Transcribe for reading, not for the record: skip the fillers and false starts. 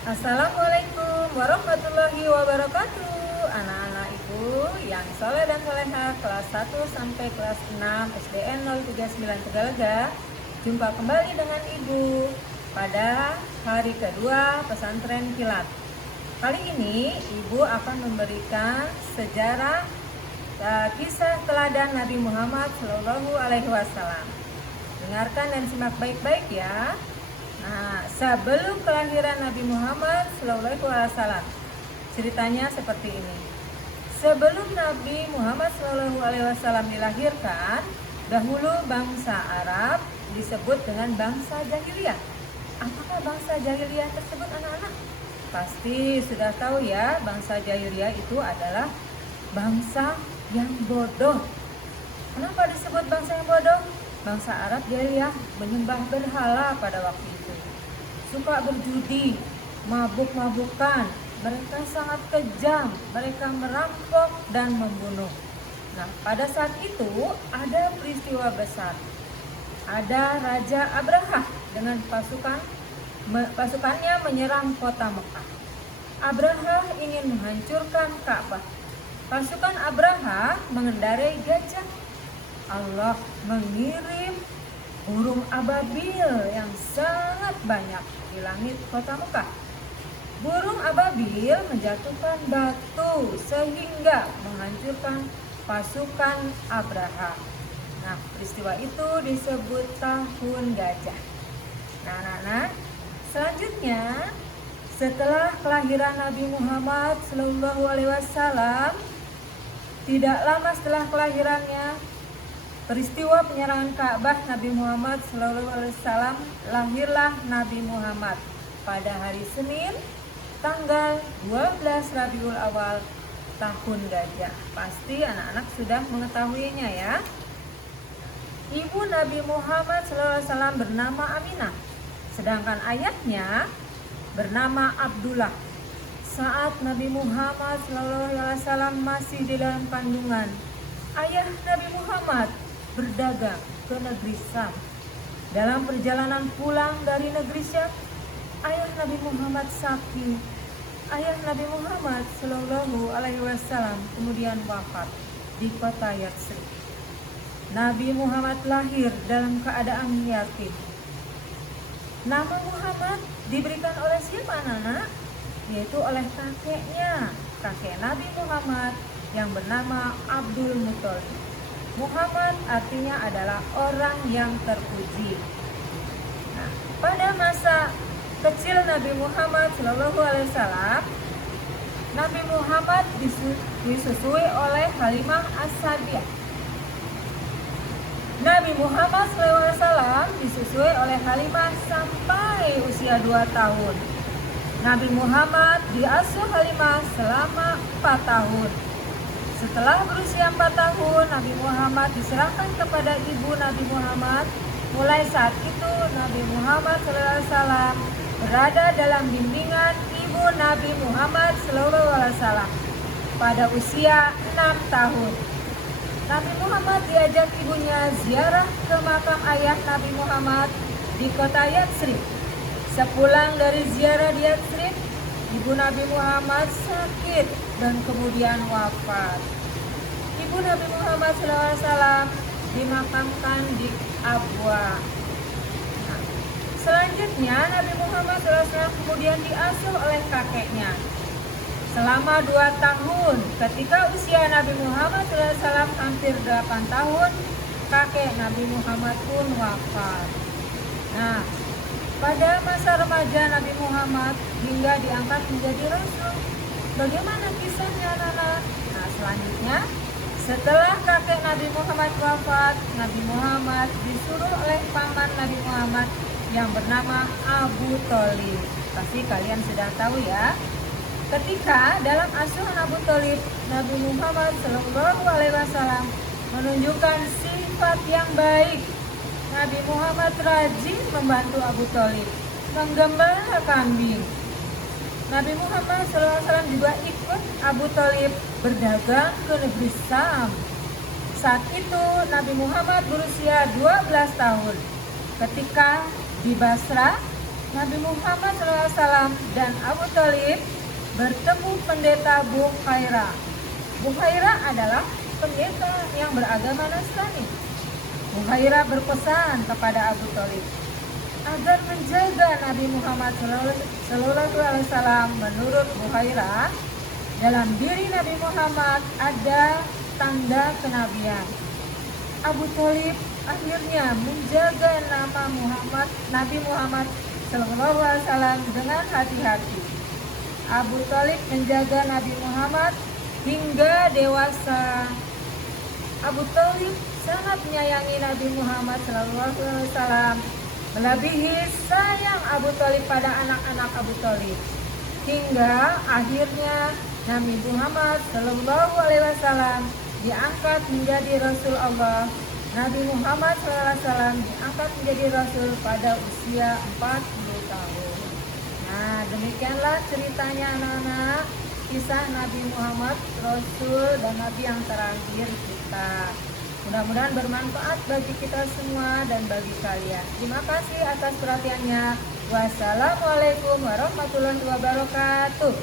Assalamualaikum warahmatullahi wabarakatuh. Anak-anak ibu yang soleh dan soleha kelas 1 sampai kelas 6 SDN 039 Tegalega. Jumpa kembali dengan ibu pada hari kedua pesantren kilat. Kali ini ibu akan memberikan sejarah kisah teladan Nabi Muhammad SAW. Dengarkan dan simak baik-baik ya. Nah, sebelum kelahiran Nabi Muhammad SAW, ceritanya seperti ini. Sebelum Nabi Muhammad SAW dilahirkan, dahulu bangsa Arab disebut dengan bangsa jahiliyah. Apakah bangsa jahiliyah tersebut, anak-anak? Pasti sudah tahu ya, bangsa jahiliyah itu adalah bangsa yang bodoh. Kenapa disebut bangsa yang bodoh? Bangsa Arab jahiliyah menyembah berhala pada waktu itu. Suka berjudi, mabuk-mabukan. Mereka sangat kejam, mereka merampok dan membunuh. Nah, pada saat itu ada peristiwa besar. Ada Raja Abraha dengan pasukannya menyerang kota Mekah. Abraha ingin menghancurkan Ka'bah. Pasukan Abraha mengendarai gajah. Allah mengirim burung ababil yang sangat banyak di langit kota Mekah. Burung ababil menjatuhkan batu sehingga menghancurkan pasukan Abraha. Nah, peristiwa itu disebut tahun gajah. Nah, anak-anak, selanjutnya setelah kelahiran Nabi Muhammad SAW, tidak lama setelah kelahirannya, peristiwa penyerangan Ka'bah Nabi Muhammad SAW, lahirlah Nabi Muhammad pada hari Senin, tanggal 12 Rabiul Awal, tahun gajah. Pasti anak-anak sudah mengetahuinya ya. Ibu Nabi Muhammad SAW bernama Aminah, sedangkan ayahnya bernama Abdullah. Saat Nabi Muhammad SAW masih di dalam kandungan, ayah Nabi Muhammad berdagang ke negeri Syam. Dalam perjalanan pulang dari negeri Syam, ayah Nabi Muhammad sakit. Ayah Nabi Muhammad SAW kemudian wafat di kota Yatsrib. Nabi Muhammad lahir dalam keadaan yatim. Nama Muhammad diberikan oleh siapa, anak-anak? Yaitu oleh kakeknya, kakek Nabi Muhammad yang bernama Abdul Muthalib. Muhammad artinya adalah orang yang terpuji. Nah, pada masa kecil Nabi Muhammad SAW, Nabi Muhammad disusui oleh Halimah As-Sa'diyah. Nabi Muhammad SAW disusui oleh Halimah sampai usia 2 tahun. Nabi Muhammad diasuh Halimah selama 4 tahun. Setelah berusia 4 tahun, Nabi Muhammad diserahkan kepada ibu Nabi Muhammad. Mulai saat itu, Nabi Muhammad SAW berada dalam bimbingan ibu Nabi Muhammad SAW pada usia 6 tahun. Nabi Muhammad diajak ibunya ziarah ke makam ayah Nabi Muhammad di kota Yatsrib. Sepulang dari ziarah di Yatsrib, ibu Nabi Muhammad sakit dan kemudian wafat. Ibu Nabi Muhammad SAW dimakamkan di Abwa. Nah, selanjutnya Nabi Muhammad SAW kemudian diasuh oleh kakeknya selama 2 tahun. Ketika usia Nabi Muhammad SAW hampir 8 tahun, kakek Nabi Muhammad pun wafat. Nah, pada masa remaja Nabi Muhammad hingga diangkat menjadi Rasul. Bagaimana kisahnya, anak-anak? Nah, selanjutnya setelah kakek Nabi Muhammad wafat, Nabi Muhammad disuruh oleh paman Nabi Muhammad yang bernama Abu Thalib. Pasti kalian sudah tahu ya. Ketika dalam asuhan Abu Thalib, Nabi Muhammad SAW menunjukkan sifat yang baik. Nabi Muhammad rajin membantu Abu Thalib menggembala kambing. Nabi Muhammad SAW juga ikut Abu Thalib berdagang ke negeri Syam. Saat itu Nabi Muhammad berusia 12 tahun. Ketika di Basra, Nabi Muhammad SAW dan Abu Thalib bertemu pendeta Bukhairah. Bukhairah adalah pendeta yang beragama Nasrani. Bukhairah berpesan kepada Abu Thalib agar menjaga Nabi Muhammad SAW. Menurut Bukhairah, dalam diri Nabi Muhammad ada tanda kenabian. Abu Thalib akhirnya menjaga nama Nabi Muhammad SAW dengan hati-hati. Abu Thalib menjaga Nabi Muhammad hingga dewasa. Abu Thalib sangat menyayangi Nabi Muhammad SAW, melebihi sayang Abu Thalib pada anak-anak Abu Thalib. Hingga akhirnya Nabi Muhammad SAW diangkat menjadi Rasul Allah. Nabi Muhammad SAW diangkat menjadi Rasul pada usia 40 tahun. Nah, demikianlah ceritanya anak-anak, kisah Nabi Muhammad, Rasul dan Nabi yang terakhir kita. Mudah-mudahan bermanfaat bagi kita semua dan bagi kalian. Terima kasih atas perhatiannya. Wassalamualaikum warahmatullahi wabarakatuh.